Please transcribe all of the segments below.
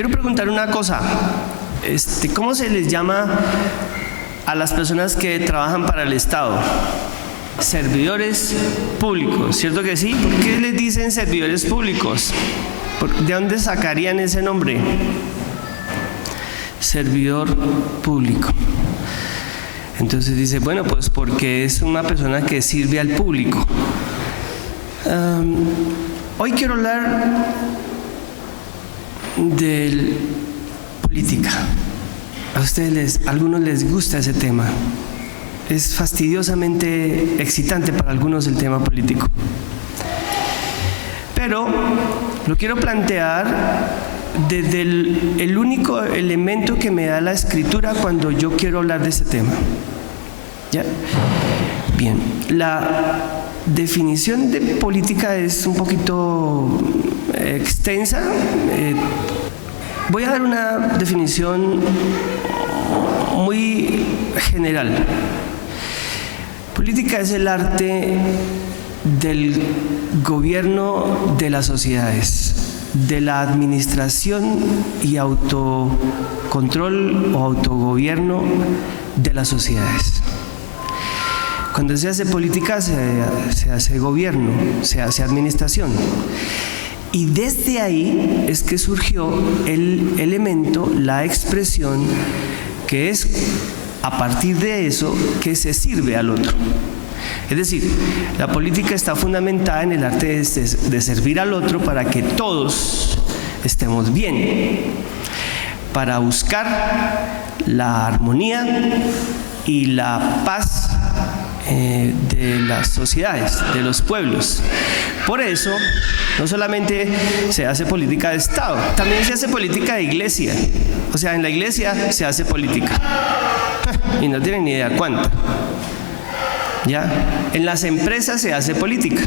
quiero preguntar una cosa. ¿Cómo se les llama a las personas que trabajan para el Estado? Servidores públicos, ¿cierto que sí? ¿Por qué les dicen servidores públicos? ¿De dónde sacarían ese nombre? Servidor público. Entonces dice, bueno, pues porque es una persona que sirve al público. Hoy quiero hablar de política. A algunos les gusta ese tema. Es fastidiosamente excitante para algunos el tema político. Pero lo quiero plantear desde el único elemento que me da la escritura cuando yo quiero hablar de ese tema. ¿Ya? Bien, la definición de política es un poquito extensa. Voy a dar una definición muy general. Política es el arte del gobierno de las sociedades, de la administración y autocontrol o autogobierno de las sociedades. Cuando se hace política se hace gobierno, se hace administración. Y desde ahí es que surgió el elemento, la expresión, que es a partir de eso que se sirve al otro. Es decir, la política está fundamentada en el arte de servir al otro para que todos estemos bien, para buscar la armonía y la paz de las sociedades, de los pueblos. Por eso, no solamente se hace política de Estado, también se hace política de iglesia. O sea, en la iglesia se hace política. Y no tienen ni idea cuánta. ¿Ya? En las empresas se hace política.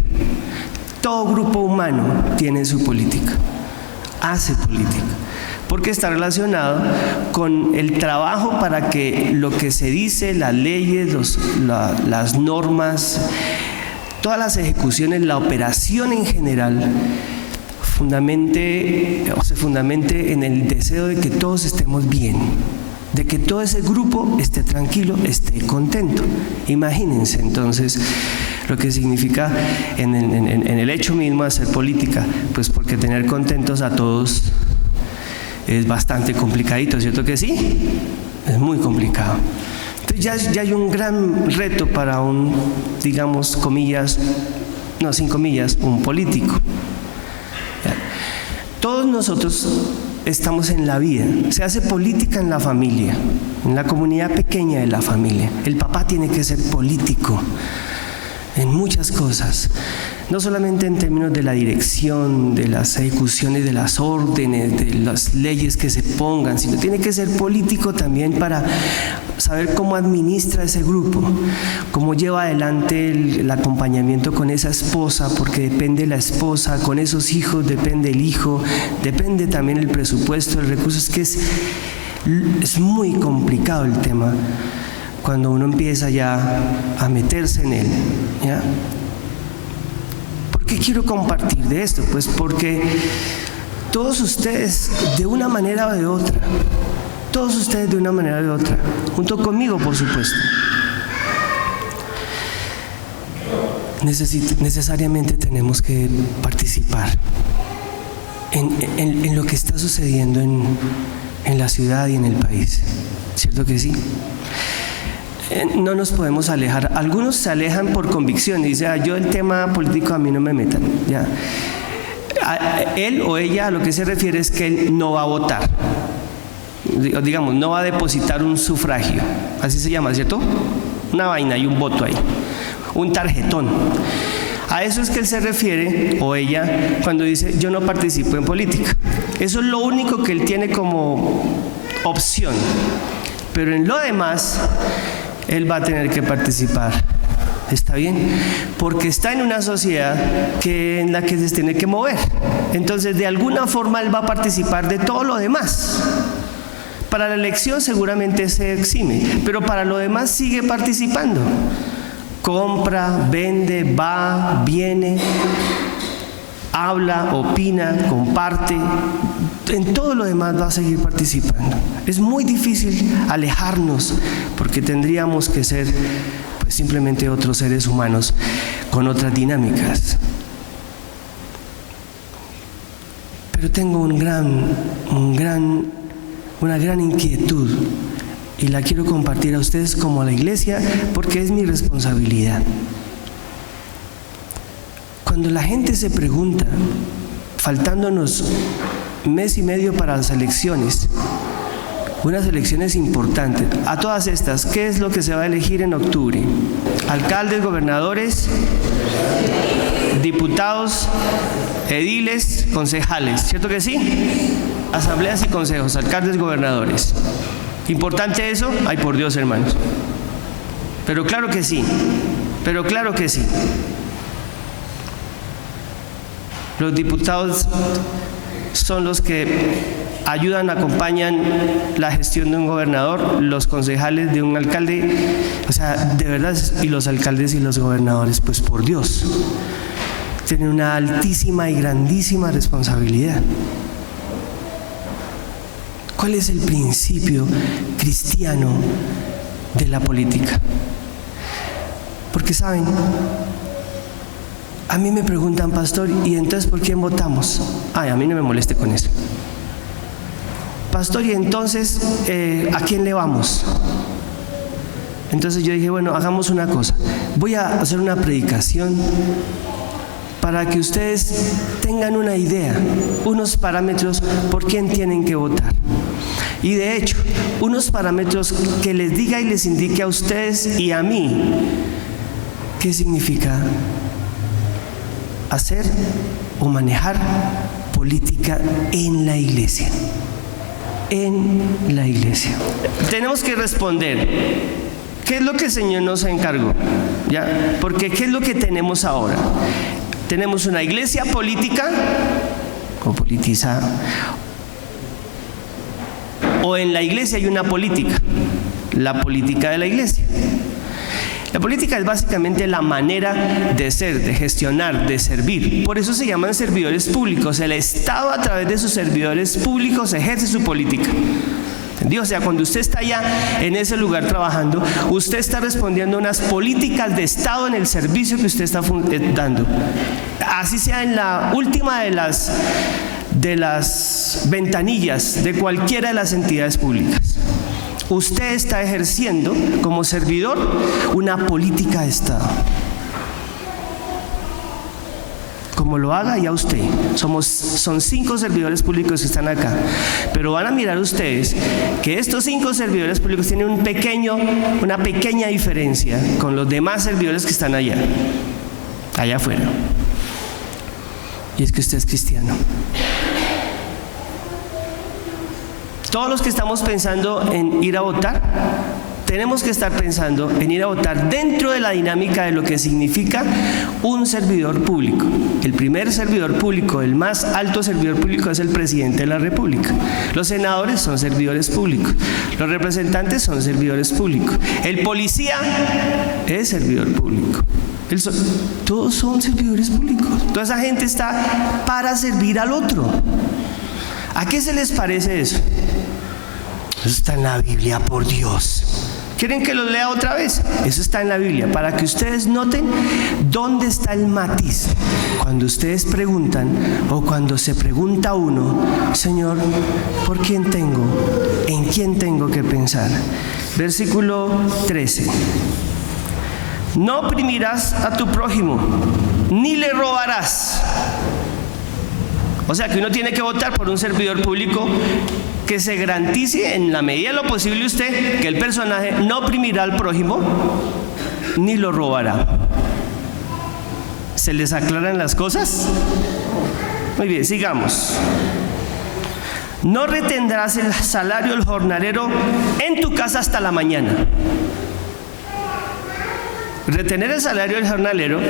Todo grupo humano tiene su política, hace política, porque está relacionado con el trabajo para que lo que se dice, las leyes, las normas, todas las ejecuciones, la operación en general, se fundamente en el deseo de que todos estemos bien, de que todo ese grupo esté tranquilo, esté contento. Imagínense entonces lo que significa en el hecho mismo hacer política, pues porque tener contentos a todos es bastante complicadito, ¿cierto que sí? Es muy complicado. Entonces ya hay un gran reto para un, digamos, comillas, no, sin comillas, un político. ¿Ya? Todos nosotros estamos en la vida, se hace política en la familia, en la comunidad pequeña de la familia. El papá tiene que ser político en muchas cosas, no solamente en términos de la dirección, de las ejecuciones, de las órdenes, de las leyes que se pongan, sino tiene que ser político también para saber cómo administra ese grupo, cómo lleva adelante el acompañamiento con esa esposa, porque depende la esposa, con esos hijos depende el hijo, depende también el presupuesto, el recurso. Es que es muy complicado el tema cuando uno empieza ya a meterse en él, ¿ya? ¿Por qué quiero compartir de esto? Pues porque todos ustedes, de una manera o de otra, junto conmigo, por supuesto, necesariamente tenemos que participar en lo que está sucediendo en la ciudad y en el país, ¿cierto que sí? No nos podemos alejar. Algunos se alejan por convicción y dicen, yo el tema político a mí no me metan, ¿ya? Él o ella a lo que se refiere es que él no va a votar, digamos, no va a depositar un sufragio, así se llama, ¿cierto? Una vaina y un voto ahí, un tarjetón. A eso es que él se refiere, o ella, cuando dice yo no participo en política. Eso es lo único que él tiene como opción, pero en lo demás él va a tener que participar. ¿Está bien? Porque está en una sociedad en la que se tiene que mover. Entonces, de alguna forma él va a participar de todo lo demás. Para la elección seguramente se exime, pero para lo demás sigue participando. Compra, vende, va, viene, habla, opina, comparte, en todo lo demás va a seguir participando. Es muy difícil alejarnos porque tendríamos que ser pues simplemente otros seres humanos con otras dinámicas. Pero tengo una gran inquietud y la quiero compartir a ustedes como a la iglesia porque es mi responsabilidad. Cuando la gente se pregunta, faltándonos mes y medio para las elecciones, unas elecciones importantes, a todas estas, ¿qué es lo que se va a elegir en octubre? Alcaldes, gobernadores, diputados, ediles, concejales, ¿cierto que sí? Asambleas y consejos, alcaldes, gobernadores. ¿Importante eso? Ay, por Dios, hermanos. Pero claro que sí, pero claro que sí. Los diputados son los que ayudan, acompañan la gestión de un gobernador, los concejales de un alcalde, o sea, de verdad, y los alcaldes y los gobernadores, pues por Dios, tienen una altísima y grandísima responsabilidad. ¿Cuál es el principio cristiano de la política? Porque saben, a mí me preguntan, pastor, ¿y entonces por quién votamos? Ay, a mí no me moleste con eso. Pastor, ¿y entonces a quién le vamos? Entonces yo dije, bueno, hagamos una cosa. Voy a hacer una predicación para que ustedes tengan una idea, unos parámetros por quién tienen que votar. Y de hecho, unos parámetros que les diga y les indique a ustedes y a mí qué significa hacer o manejar política en la iglesia. En la iglesia. Tenemos que responder, ¿qué es lo que el Señor nos encargó? ¿Ya? Porque ¿qué es lo que tenemos ahora? Tenemos una iglesia política o politizada, o en la iglesia hay una política, la política de la iglesia. La política es básicamente la manera de ser, de gestionar, de servir. Por eso se llaman servidores públicos. El Estado, a través de sus servidores públicos, ejerce su política. ¿Entendido? O sea, cuando usted está allá en ese lugar trabajando, usted está respondiendo a unas políticas de Estado en el servicio que usted está dando. Así sea en la última de las ventanillas de cualquiera de las entidades públicas. Usted está ejerciendo como servidor una política de Estado. Como lo haga ya usted. Son 5 servidores públicos que están acá. Pero van a mirar ustedes que estos 5 servidores públicos tienen una pequeña diferencia con los demás servidores que están allá afuera. Y es que usted es cristiano. Todos los que estamos pensando en ir a votar, tenemos que estar pensando en ir a votar dentro de la dinámica de lo que significa un servidor público. El primer servidor público, el más alto servidor público es el presidente de la República. Los senadores son servidores públicos. Los representantes son servidores públicos. El policía es servidor público. Todos son servidores públicos. Toda esa gente está para servir al otro. ¿A qué se les parece eso? Eso está en la Biblia, por Dios. ¿Quieren que lo lea otra vez? Eso está en la Biblia, para que ustedes noten dónde está el matiz. Cuando ustedes preguntan, o cuando se pregunta uno, Señor, ¿por quién tengo? ¿En quién tengo que pensar? Versículo 13. No oprimirás a tu prójimo, ni le robarás. O sea que uno tiene que votar por un servidor público que se garantice en la medida de lo posible usted que el personaje no oprimirá al prójimo ni lo robará. ¿Se les aclaran las cosas? Muy bien, sigamos. No retendrás el salario del jornalero en tu casa hasta la mañana. Retener el salario del jornalero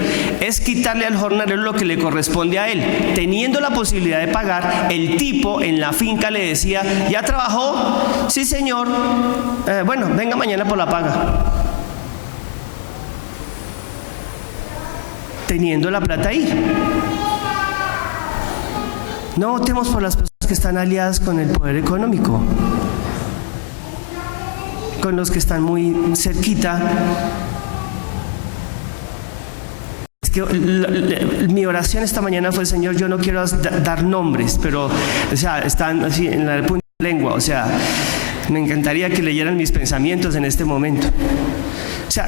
es quitarle al jornalero lo que le corresponde a él. Teniendo la posibilidad de pagar, el tipo en la finca le decía, ¿ya trabajó? Sí, señor. Bueno, venga mañana por la paga. Teniendo la plata ahí. No votemos por las personas que que están aliadas con el poder económico, con los que están muy cerquita. Es que mi oración esta mañana fue: Señor, yo no quiero dar nombres, pero, o sea, están así en la punta de la lengua, o sea, me encantaría que leyeran mis pensamientos en este momento. O sea,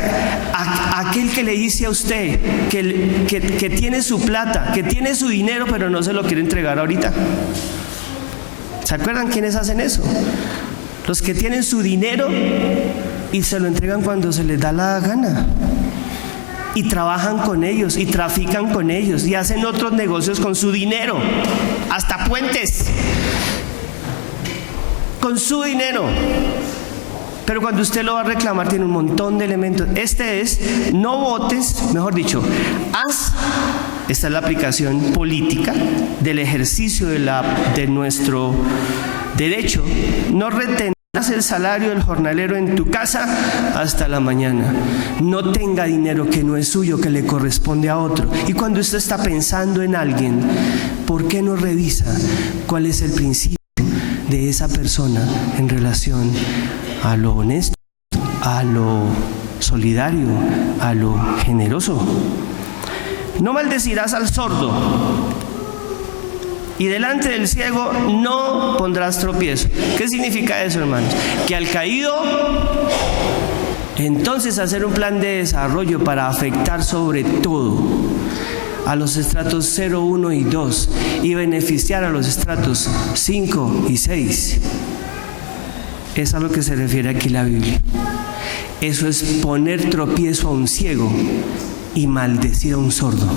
aquel que le dice a usted que tiene su plata, que tiene su dinero, pero no se lo quiere entregar ahorita. ¿Se acuerdan quiénes hacen eso? Los que tienen su dinero y se lo entregan cuando se les da la gana. Y trabajan con ellos, y trafican con ellos, y hacen otros negocios con su dinero. Hasta puentes. Con su dinero. Pero cuando usted lo va a reclamar, tiene un montón de elementos. Este es: no votes, mejor dicho, esta es la aplicación política del ejercicio de nuestro derecho. No retengas el salario del jornalero en tu casa hasta la mañana. No tenga dinero que no es suyo, que le corresponde a otro. Y cuando usted está pensando en alguien, ¿por qué no revisa cuál es el principio de esa persona en relación a lo honesto, a lo solidario, a lo generoso? No maldecirás al sordo, y delante del ciego no pondrás tropiezo. ¿Qué significa eso, hermanos? Que al caído, entonces hacer un plan de desarrollo para afectar sobre todo a los estratos 0, 1 y 2 y beneficiar a los estratos 5 y 6. Es a lo que se refiere aquí la Biblia. Eso es poner tropiezo a un ciego y maldecir a un sordo.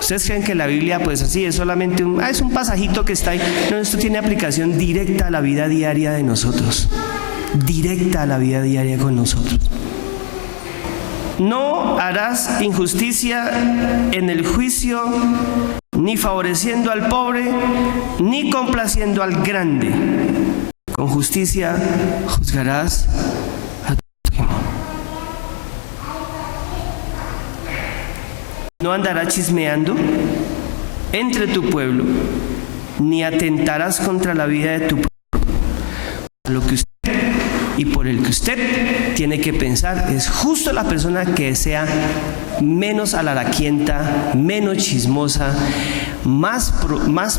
¿Ustedes creen que la Biblia, pues así, es solamente es un pasajito que está ahí? No, esto tiene aplicación directa a la vida diaria de nosotros. Directa a la vida diaria con nosotros. No harás injusticia en el juicio, ni favoreciendo al pobre, ni complaciendo al grande. Con justicia juzgarás a tu prójimo. No andarás chismeando entre tu pueblo, ni atentarás contra la vida de tu pueblo. Lo que usted y por el que usted tiene que pensar es justo la persona que sea menos alaraquienta, menos chismosa, más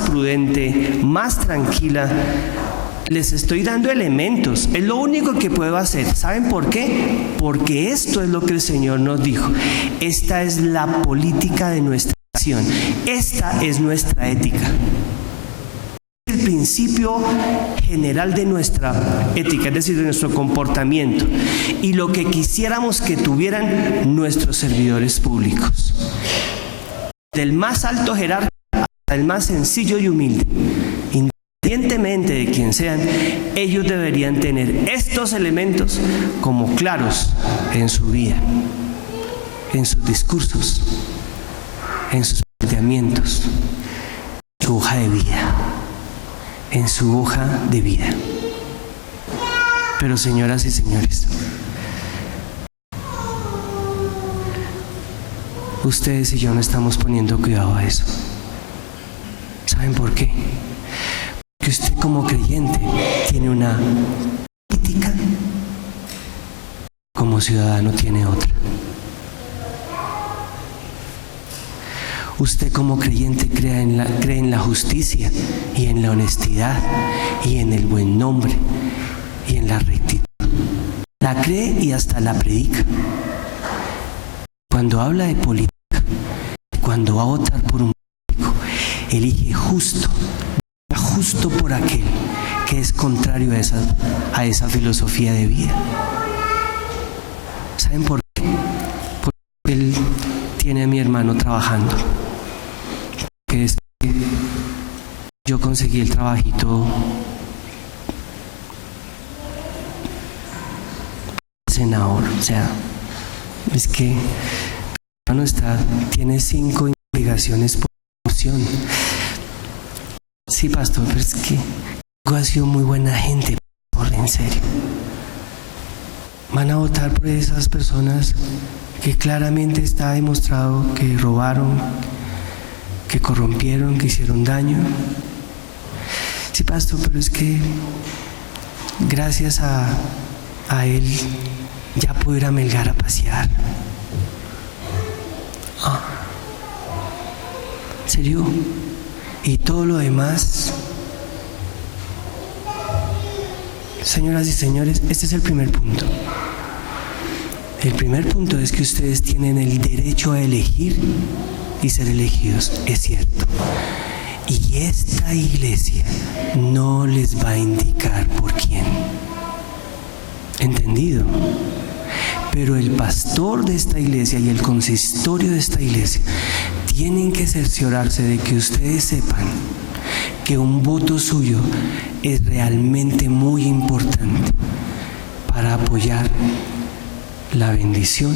prudente, más tranquila. Les estoy dando elementos, es lo único que puedo hacer. ¿Saben por qué? Porque esto es lo que el Señor nos dijo. Esta es la política de nuestra nación, esta es nuestra ética. El principio general de nuestra ética, es decir, de nuestro comportamiento, y lo que quisiéramos que tuvieran nuestros servidores públicos, del más alto jerarca hasta el más sencillo y humilde, independientemente de quién sean. Ellos deberían tener estos elementos como claros en su vida, en sus discursos, en sus planteamientos, en su hoja de vida. En su hoja de vida. Pero, señoras y señores, ustedes y yo no estamos poniendo cuidado a eso. ¿Saben por qué? Porque usted, como creyente, tiene una política, como ciudadano tiene otra. Usted, como creyente, cree en la justicia y en la honestidad y en el buen nombre y en la rectitud. La cree y hasta la predica. Cuando habla de política, cuando va a votar por un político, elige justo por aquel que es contrario a esa filosofía de vida. ¿Saben por qué? Porque él tiene a mi hermano trabajando. Que es que yo conseguí el trabajito senador, o sea, es que no tiene 5 investigaciones por corrupción. Sí, pastor, pero es que ha sido muy buena gente, pastor, en serio. Van a votar por esas personas que claramente está demostrado que robaron, que corrompieron, que hicieron daño. Sí, pastor, pero es que gracias a él ya puedo ir a Melgar a pasear. ¿En serio? ¿Y todo lo demás? Señoras y señores, este es el primer punto. El primer punto es que ustedes tienen el derecho a elegir y ser elegidos, es cierto. Y esta iglesia no les va a indicar por quién. ¿Entendido? Pero el pastor de esta iglesia y el consistorio de esta iglesia tienen que cerciorarse de que ustedes sepan que un voto suyo es realmente muy importante para apoyar la bendición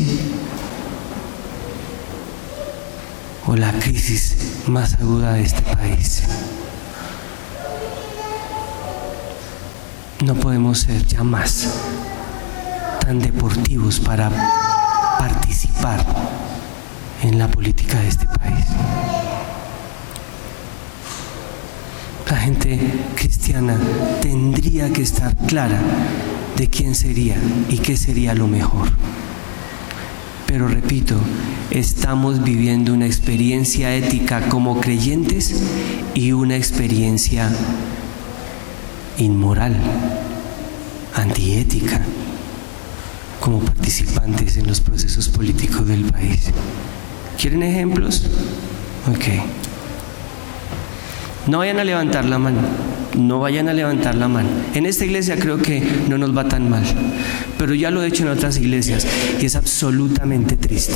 o la crisis más aguda de este país. No podemos ser ya más tan deportivos para participar en la política de este país. La gente cristiana tendría que estar clara de quién sería y qué sería lo mejor. Pero repito, estamos viviendo una experiencia ética como creyentes y una experiencia inmoral, antiética, como participantes en los procesos políticos del país. ¿Quieren ejemplos? Ok. No vayan a levantar la mano. No vayan a levantar la mano. En esta iglesia creo que no nos va tan mal, pero ya lo he hecho en otras iglesias y es absolutamente triste.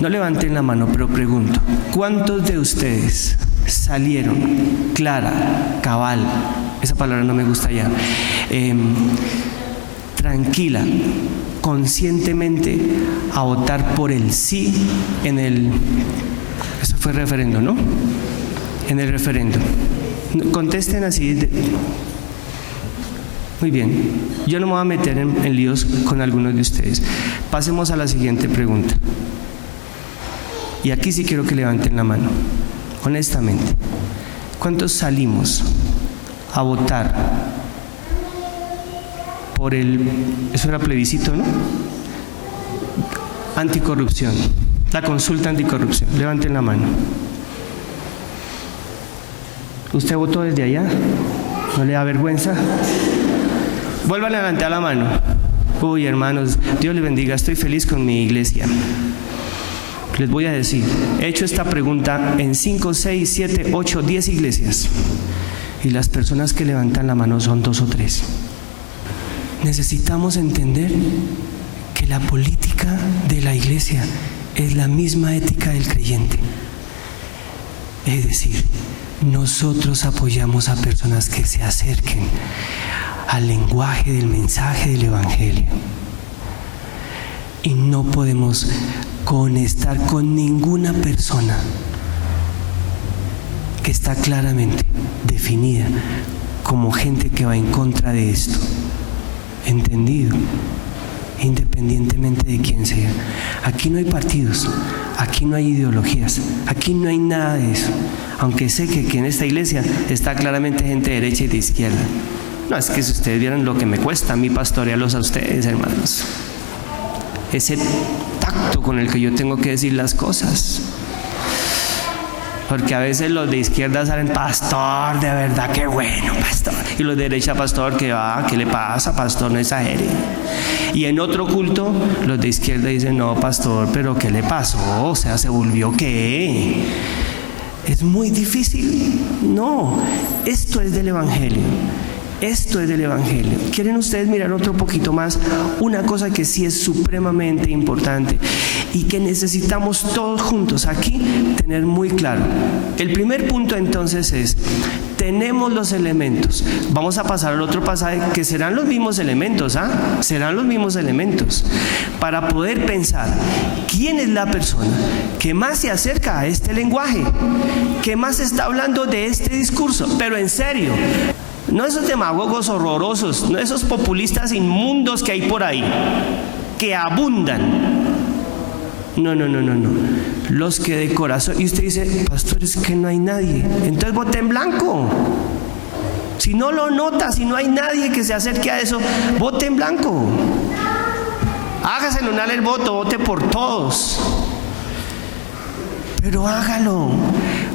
No levanten la mano, pero pregunto, ¿cuántos de ustedes salieron clara, cabal, esa palabra no me gusta ya, tranquila, conscientemente a votar por el sí en el, eso fue referendo, ¿no? En el referendo. Contesten así. Muy bien. Yo no me voy a meter en líos con algunos de ustedes. Pasemos a la siguiente pregunta. Y aquí sí quiero que levanten la mano. Honestamente, ¿cuántos salimos a votar por eso era plebiscito, ¿no? Anticorrupción, la consulta anticorrupción? Levanten la mano. ¿Usted votó desde allá? ¿No le da vergüenza? Vuelvan a levantar la mano. Uy, hermanos, Dios les bendiga, estoy feliz con mi iglesia. Les voy a decir, he hecho esta pregunta en 5, 6, 7, 8, 10 iglesias. Y las personas que levantan la mano son 2 o 3. Necesitamos entender que la política de la iglesia es la misma ética del creyente. Es decir, nosotros apoyamos a personas que se acerquen al lenguaje del mensaje del Evangelio. Y no podemos conectar con ninguna persona que está claramente definida como gente que va en contra de esto. ¿Entendido? Independientemente de quién sea. Aquí no hay partidos, aquí no hay ideologías, aquí no hay nada de eso. Aunque sé que en esta iglesia está claramente gente de derecha y de izquierda. No, es que si ustedes vieran lo que me cuesta a mí pastorearlos a ustedes, hermanos. Ese tacto con el que yo tengo que decir las cosas. Porque a veces los de izquierda salen, pastor, de verdad, qué bueno, pastor. Y los de derecha, pastor, ¿qué le pasa, pastor? No exagere. Y en otro culto, los de izquierda dicen, no, pastor, pero ¿qué le pasó? O sea, ¿se volvió qué? Es muy difícil. No, esto es del Evangelio. Esto es del Evangelio. ¿Quieren ustedes mirar otro poquito más? Una cosa que sí es supremamente importante y que necesitamos todos juntos aquí tener muy claro. El primer punto entonces es, tenemos los elementos. Vamos a pasar al otro pasaje que serán los mismos elementos, serán los mismos elementos para poder pensar quién es la persona que más se acerca a este lenguaje, que más está hablando de este discurso, pero en serio. No esos demagogos horrorosos, no esos populistas inmundos que hay por ahí, que abundan. No. Los que de corazón, y usted dice, pastor, es que no hay nadie, entonces vote en blanco. Si no lo nota, si no hay nadie que se acerque a eso, vote en blanco. Hágase lunar el voto, vote por todos. Pero hágalo.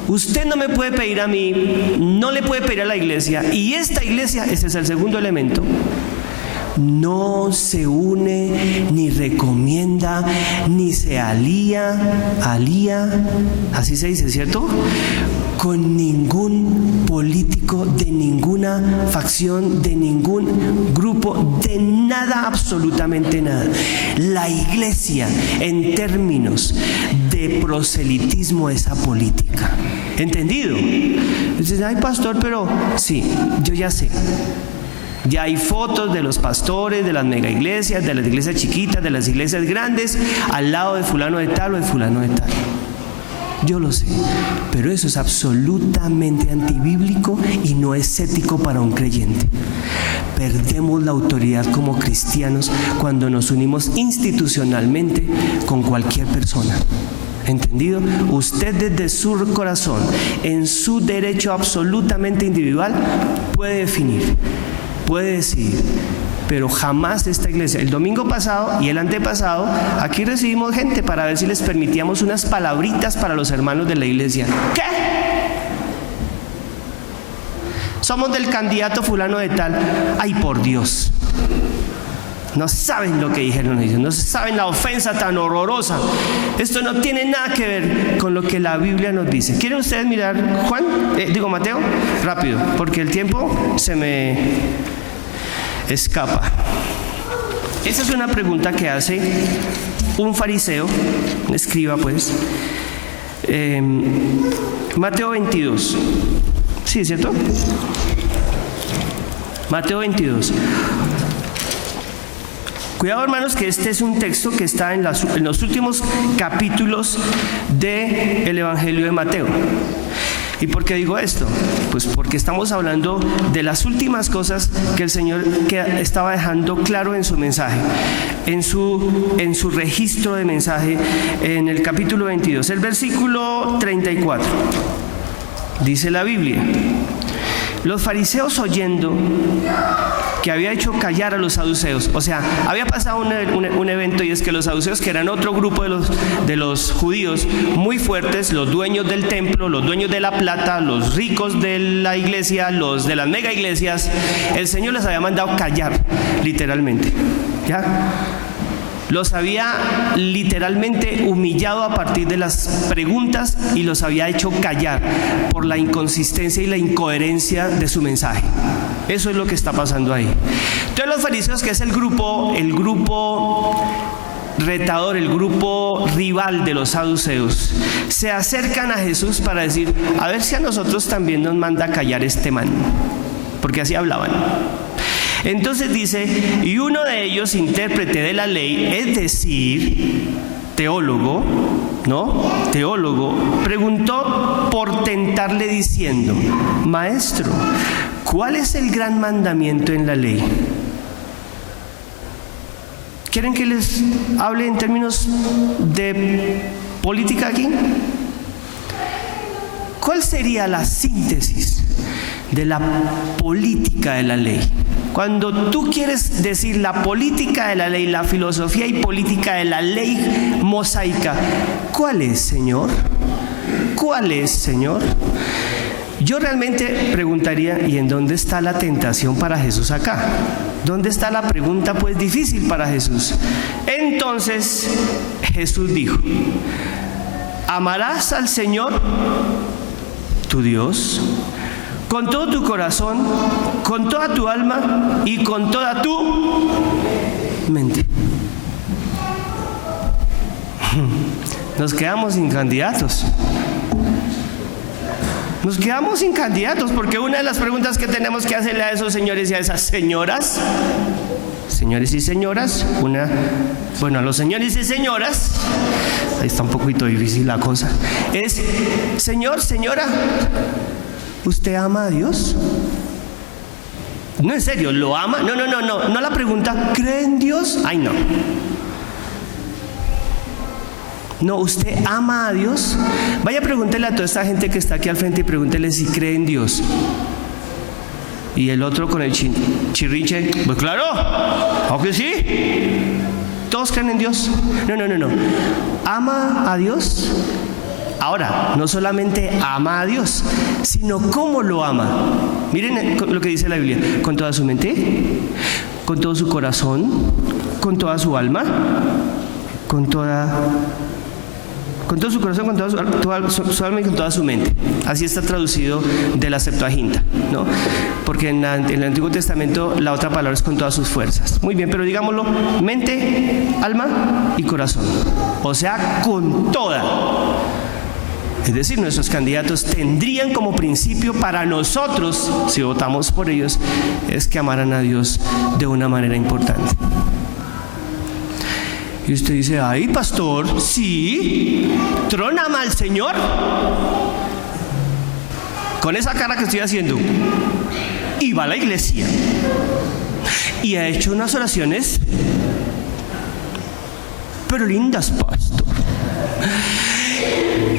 Usted no me puede pedir a mí, no le puede pedir a la iglesia. Y esta iglesia, ese es el segundo elemento, no se une, ni recomienda, ni se alía, así se dice, ¿cierto?, con ningún político de ninguna facción, de ningún grupo, de nada, absolutamente nada. La iglesia, en términos de proselitismo, es apolítica. ¿Entendido? Dices, ay, pastor, pero sí, yo ya sé. Ya hay fotos de los pastores, de las mega iglesias, de las iglesias chiquitas, de las iglesias grandes, al lado de fulano de tal o de fulano de tal. Yo lo sé, pero eso es absolutamente antibíblico y no es ético para un creyente. Perdemos la autoridad como cristianos cuando nos unimos institucionalmente con cualquier persona. ¿Entendido? Usted desde su corazón, en su derecho absolutamente individual, puede definir, puede decidir, pero jamás esta iglesia. El domingo pasado y el antepasado, aquí recibimos gente para ver si les permitíamos unas palabritas para los hermanos de la iglesia. ¿Qué? Somos del candidato fulano de tal. Ay, por Dios. No saben lo que dijeron ellos, no saben la ofensa tan horrorosa. Esto no tiene nada que ver con lo que la Biblia nos dice. ¿Quieren ustedes mirar Mateo? Rápido, porque el tiempo se me escapa. Esa es una pregunta que hace un fariseo, un escriba pues. Mateo 22. ¿Sí, cierto? Mateo 22. Cuidado, hermanos, que este es un texto que está en los últimos capítulos del Evangelio de Mateo. ¿Y por qué digo esto? Pues porque estamos hablando de las últimas cosas que el Señor estaba dejando claro en su mensaje, en su registro de mensaje, en el capítulo 22. El versículo 34, dice la Biblia: los fariseos, oyendo que había hecho callar a los saduceos, o sea, había pasado un evento, y es que los saduceos, que eran otro grupo de los judíos muy fuertes, los dueños del templo, los dueños de la plata, los ricos de la iglesia, los de las mega iglesias, el Señor les había mandado callar, literalmente, ¿ya? Los había literalmente humillado a partir de las preguntas y los había hecho callar por la inconsistencia y la incoherencia de su mensaje. Eso es lo que está pasando ahí. Entonces los fariseos, que es el grupo retador, el grupo rival de los saduceos, se acercan a Jesús para decir: a ver si a nosotros también nos manda callar este man, porque así hablaban. Entonces dice: y uno de ellos, intérprete de la ley, es decir, teólogo, preguntó por tentarle diciendo: Maestro, ¿cuál es el gran mandamiento en la ley? ¿Quieren que les hable en términos de política aquí? ¿Cuál sería la síntesis de la política de la ley? Cuando tú quieres decir la política de la ley, la filosofía y política de la ley mosaica, ¿cuál es, Señor? ¿Cuál es, Señor? Yo realmente preguntaría: ¿y en dónde está la tentación para Jesús acá? ¿Dónde está la pregunta pues difícil para Jesús? Entonces Jesús dijo: amarás al Señor tu Dios con todo tu corazón, con toda tu alma y con toda tu mente. Nos quedamos sin candidatos. Nos quedamos sin candidatos, porque una de las preguntas que tenemos que hacerle a esos señores y a esas señoras, señores y señoras, a los señores y señoras, ahí está un poquito difícil la cosa, es: señor, señora, ¿usted ama a Dios? No, en serio, ¿lo ama? No la pregunta: ¿cree en Dios? Ay, no. No, usted ama a Dios. Vaya, pregúntele a toda esta gente que está aquí al frente y pregúntele si cree en Dios. Y el otro con el chirriche, pues claro, aunque sí, todos creen en Dios. No. Ama a Dios. Ahora, no solamente ama a Dios, sino cómo lo ama. Miren lo que dice la Biblia: con toda su mente, con todo su corazón, con toda su alma, con todo su corazón, con toda su alma y con toda su mente. Así está traducido de la Septuaginta, ¿no? Porque en el Antiguo Testamento la otra palabra es con todas sus fuerzas. Muy bien, pero digámoslo: mente, alma y corazón. O sea, con toda. Es decir, nuestros candidatos tendrían como principio para nosotros, si votamos por ellos, es que amaran a Dios de una manera importante. Y usted dice: ay, pastor, sí, Tron ama al Señor. Con esa cara que estoy haciendo. Y va a la iglesia. Y ha hecho unas oraciones, pero lindas, pastor.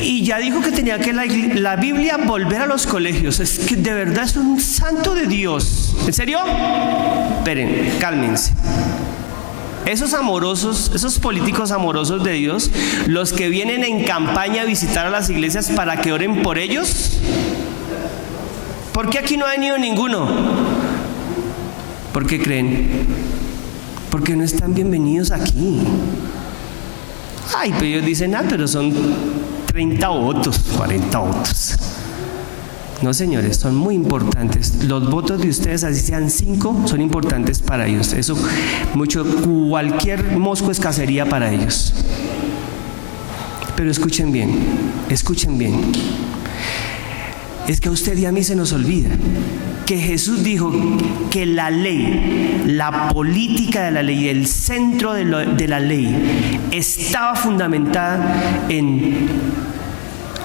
Y ya dijo que tenía que la Biblia volver a los colegios. Es que de verdad es un santo de Dios. ¿En serio? Esperen, cálmense. Esos amorosos, esos políticos amorosos de Dios, los que vienen en campaña a visitar a las iglesias para que oren por ellos, ¿por qué aquí no ha venido ninguno? ¿Por qué creen? Porque no están bienvenidos aquí. Ay, pero ellos dicen: pero son 30 votos, 40 votos. No, señores, son muy importantes. Los votos de ustedes, así sean 5, son importantes para ellos. Eso, cualquier mosco es cacería para ellos. Pero escuchen bien. Es que a usted y a mí se nos olvida que Jesús dijo que la ley, la política de la ley, el centro de la ley estaba fundamentada en: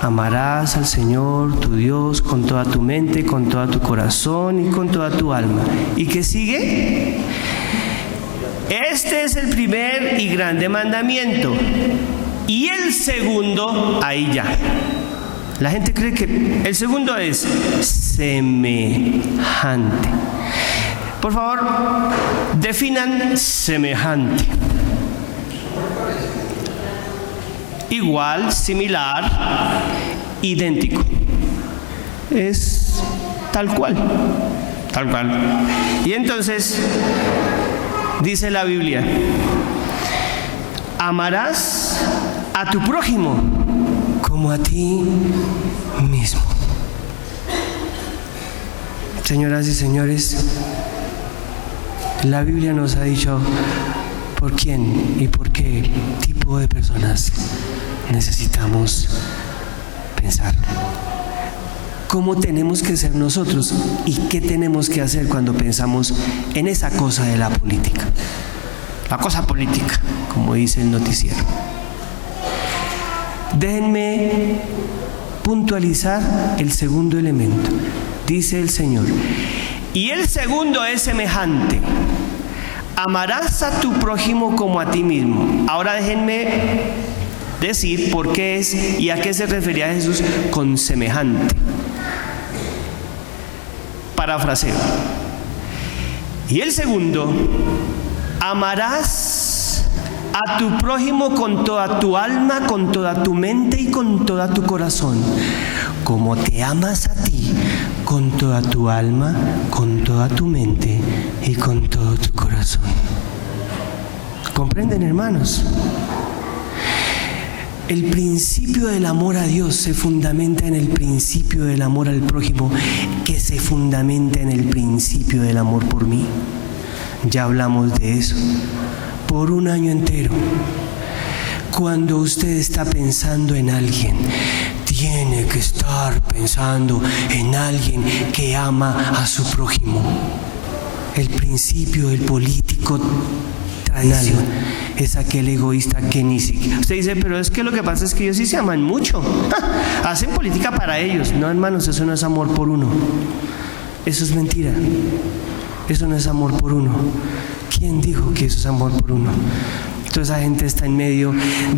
amarás al Señor tu Dios con toda tu mente, con todo tu corazón y con toda tu alma. ¿Y qué sigue? Este es el primer y grande mandamiento. Y el segundo, ahí ya. La gente cree que el segundo es semejante. Por favor, definan semejante. Igual, similar, idéntico. Es tal cual. Y entonces dice la Biblia: amarás a tu prójimo como a ti mismo. Señoras y señores, la Biblia nos ha dicho por quién y por qué tipo de personas necesitamos pensar. ¿Cómo tenemos que ser nosotros y qué tenemos que hacer cuando pensamos en esa cosa de la política? La cosa política, como dice el noticiero. Déjenme puntualizar el segundo elemento. Dice el Señor: y el segundo es semejante: amarás a tu prójimo como a ti mismo. Ahora déjenme decir por qué es y a qué se refería Jesús con semejante. Parafraseo. Y el segundo: amarás a tu prójimo con toda tu alma, con toda tu mente y con toda tu corazón, como te amas a ti, con toda tu alma, con toda tu mente y con todo tu corazón. ¿Comprenden, hermanos? El principio del amor a Dios se fundamenta en el principio del amor al prójimo, que se fundamenta en el principio del amor por mí. Ya hablamos de eso por un año entero. Cuando usted está pensando en alguien, tiene que estar pensando en alguien que ama a su prójimo. El principio del político tradicional es aquel egoísta que ni siquiera... Usted dice: pero es que lo que pasa es que ellos sí se aman mucho. Hacen política para ellos. No, hermanos, eso no es amor por uno. Eso es mentira. Eso no es amor por uno. ¿Quién dijo que eso es amor por uno? Toda esa gente está en medio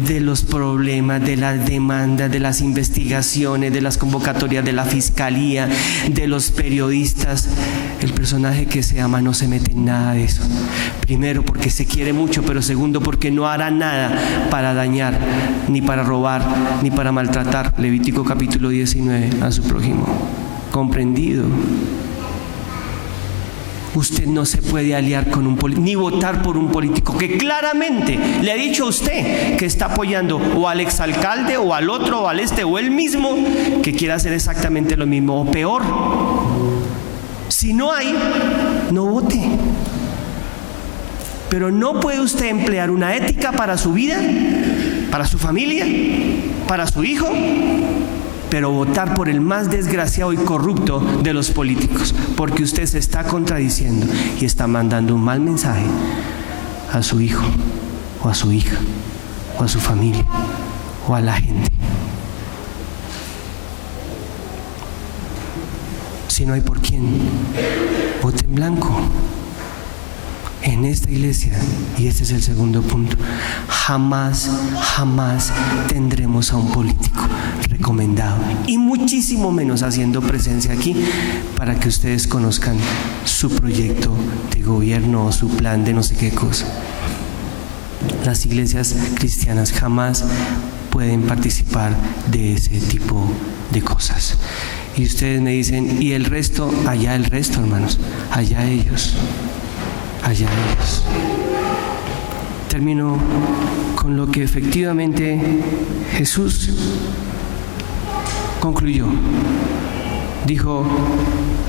de los problemas, de las demandas, de las investigaciones, de las convocatorias de la fiscalía, de los periodistas. El personaje que se ama no se mete en nada de eso. Primero, porque se quiere mucho, pero segundo, porque no hará nada para dañar, ni para robar, ni para maltratar. Levítico capítulo 19, a su prójimo. ¿Comprendido? Usted no se puede aliar con un político, ni votar por un político que claramente le ha dicho a usted que está apoyando o al exalcalde o al otro o al este o él mismo que quiera hacer exactamente lo mismo o peor. Si no hay, no vote. Pero no puede usted emplear una ética para su vida, para su familia, para su hijo, pero votar por el más desgraciado y corrupto de los políticos, porque usted se está contradiciendo y está mandando un mal mensaje a su hijo o a su hija o a su familia o a la gente. Si no hay por quién, vote en blanco. En esta iglesia, y este es el segundo punto, jamás tendremos a un político recomendado, y muchísimo menos haciendo presencia aquí para que ustedes conozcan su proyecto de gobierno o su plan de no sé qué cosa. Las iglesias cristianas jamás pueden participar de ese tipo de cosas. Y ustedes me dicen, ¿y el resto? Allá el resto, hermanos, allá ellos. Allá ellos. Termino con lo que efectivamente Jesús concluyó. Dijo,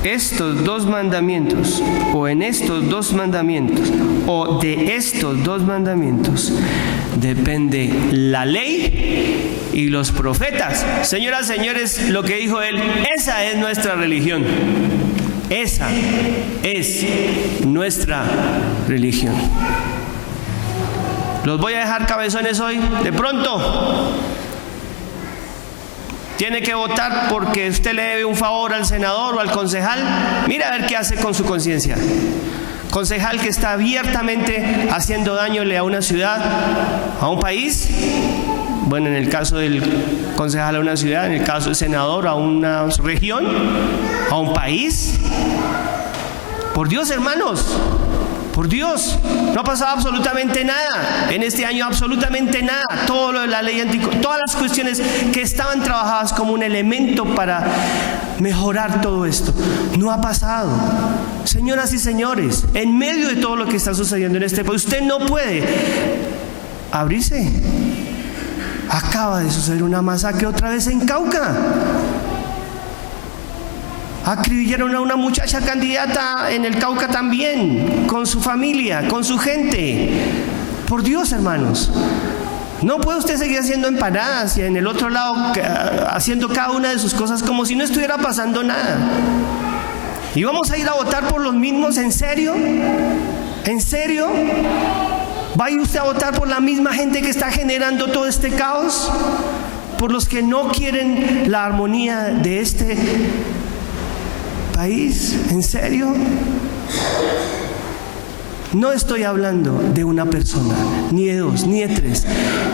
estos dos mandamientos, o en estos dos mandamientos, o de estos dos mandamientos, depende la ley y los profetas. Señoras, señores, lo que dijo él, esa es nuestra religión. Esa es nuestra religión. Los voy a dejar cabezones hoy. De pronto tiene que votar porque usted le debe un favor al senador o al concejal. Mira a ver qué hace con su conciencia. Concejal que está abiertamente haciendo dañole a una ciudad, a un país. Bueno, en el caso del concejal a una ciudad, en el caso del senador a una región, a un país. Por Dios, hermanos, por Dios, no ha pasado absolutamente nada en este año, absolutamente nada. Todo lo de la ley todas las cuestiones que estaban trabajadas como un elemento para mejorar todo esto, no ha pasado. Señoras y señores, en medio de todo lo que está sucediendo en este país, usted no puede abrirse. Acaba de suceder una masacre otra vez en Cauca. Acribillaron a una muchacha candidata en el Cauca también, con su familia, con su gente. Por Dios, hermanos, no puede usted seguir haciendo empanadas y en el otro lado haciendo cada una de sus cosas como si no estuviera pasando nada. ¿Y vamos a ir a votar por los mismos? ¿En serio? ¿En serio? ¿Va a ir usted a votar por la misma gente que está generando todo este caos? ¿Por los que no quieren la armonía de este país? ¿En serio? No estoy hablando de una persona, ni de dos, ni de tres.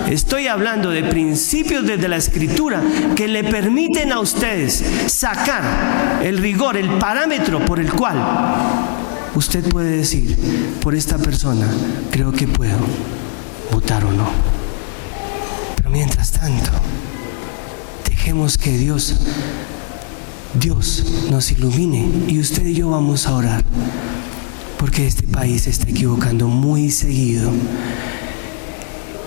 Estoy hablando de principios desde la Escritura que le permiten a ustedes sacar el rigor, el parámetro por el cual usted puede decir, por esta persona creo que puedo votar o no. Pero mientras tanto, dejemos que Dios nos ilumine y usted y yo vamos a orar, porque este país se está equivocando muy seguido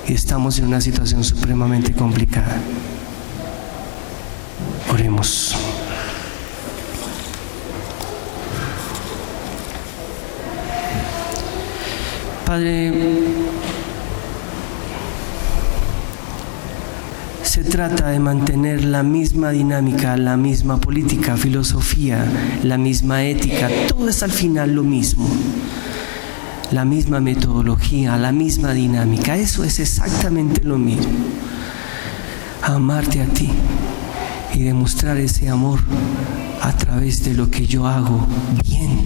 y estamos en una situación supremamente complicada. Oremos. Padre, se trata de mantener la misma dinámica, la misma política, filosofía, la misma ética, todo es al final lo mismo. La misma metodología, la misma dinámica, eso es exactamente lo mismo. Amarte a ti y demostrar ese amor a través de lo que yo hago bien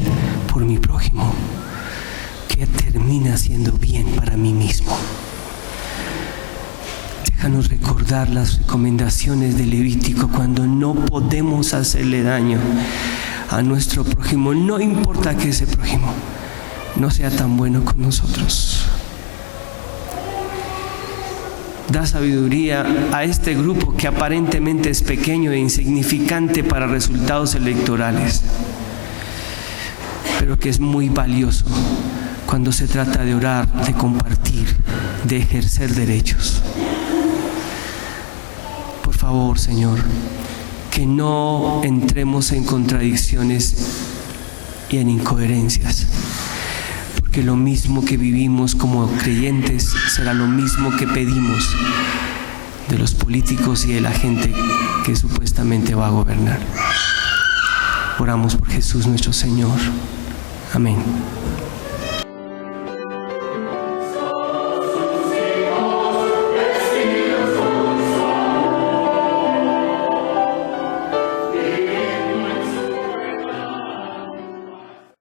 por mi prójimo, que termina siendo bien para mí mismo. Déjanos recordar las recomendaciones de Levítico cuando no podemos hacerle daño a nuestro prójimo, no importa que ese prójimo no sea tan bueno con nosotros. Da sabiduría a este grupo que aparentemente es pequeño e insignificante para resultados electorales, pero que es muy valioso cuando se trata de orar, de compartir, de ejercer derechos. Por favor, Señor, que no entremos en contradicciones y en incoherencias, porque lo mismo que vivimos como creyentes será lo mismo que pedimos de los políticos y de la gente que supuestamente va a gobernar. Oramos por Jesús nuestro Señor. Amén.